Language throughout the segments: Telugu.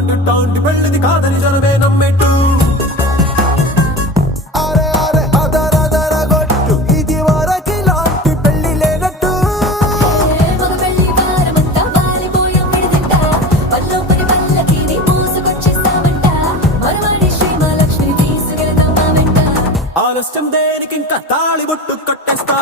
అట్టాంటి పెళ్ళిది కాదని జనమే నమ్మేట్టు ఆలస్యం దేనికి ఇంకా తాళి బొట్టు కట్టేస్తా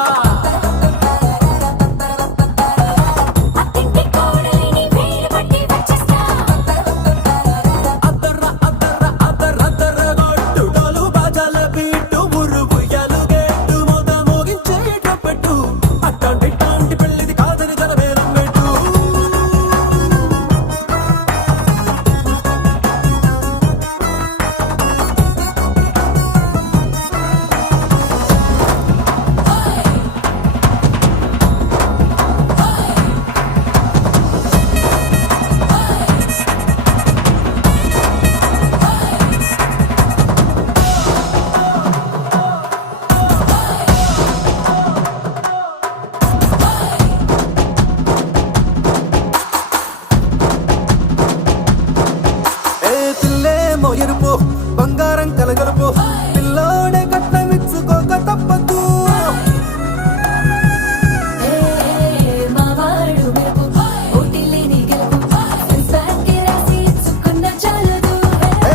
ఎరుపు బంగారం కలగలుపు పిల్లోడే కట్నమిచ్చుకోక తప్పదు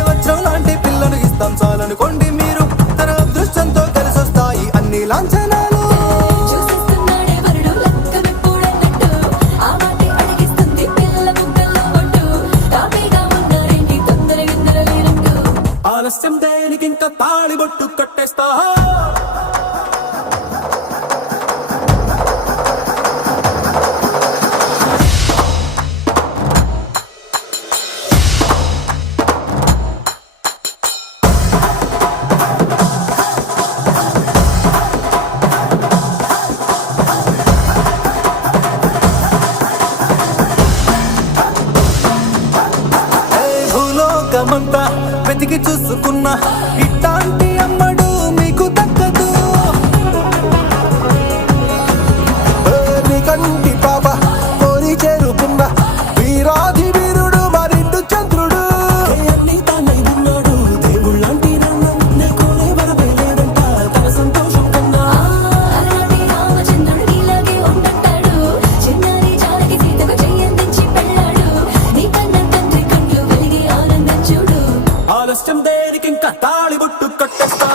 వజ్రం లాంటి పిల్లను ఇస్తాం చాలనుకోండి మీరు తన అదృష్టంతో కలిసొస్తాయి అన్ని లాంఛనాలు ఆలస్యం దేనికి ఇంకా తాళి బొట్టు కట్టేస్తా భూలోకమంతా వెతికి చూసుకున్నా ఇట్లాంటి అమ్మడు మీకు దక్కదు నీ కంటి పాప కోరి చేరుకున్న వీరాధి వీరుడు మరిండు చంద్రుడు అన్ని తానే ఉన్నాడు దేవుళ్ళంటి నన్ను నీకు ఎవరలేదంట తన సంతోషం కన్నా రామచంద్రుడు ఇలాగే ఉండంటాడు చిన్నారి జానకి సీతకు చెయ్యందించి పెళ్ళాడు నీ కన్న తండ్రి కండ్లు వెలిగి ఆనందం చూడు ఆలస్యం దేనికి ఇంకా తాళి బొట్టు కట్టేస్తా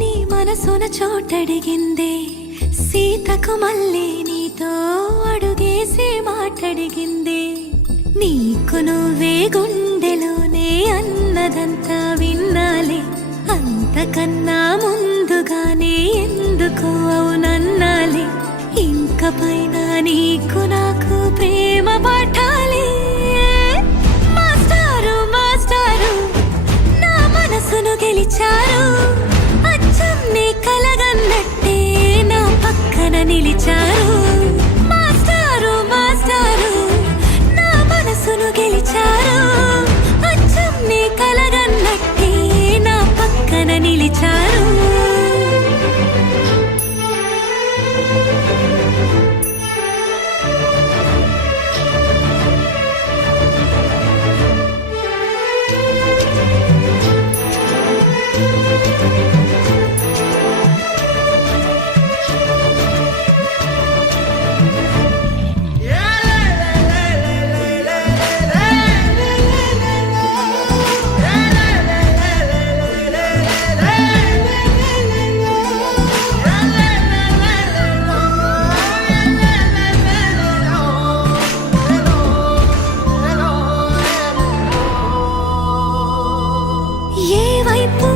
నీ మనసున చోటడిగిందే సీతకు మళ్ళీ నీతో అడుగేసి మాటడిగిందే నీకు నువ్వే గుండెలోనే అన్నదంతా విన్నాలే అంతకన్నా ముందుగానే ఎందుకు అవునన్నాలే ఇంక పైన నీకు నాకు ప్రేమ పాఠాలే మాస్టారు మాస్టారు నా మనసును గెలిచారు అచ్చం నీ కలగన్నట్టే నా పక్కన నిలిచారు మాస్టారు మాస్టారు నా మనసును గెలిచారు అచ్చం నీ కలగన్నట్టే నా పక్కన నిలిచారు వైపు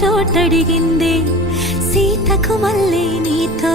చోటడిగిందే సీతకు మళ్ళీ నీతో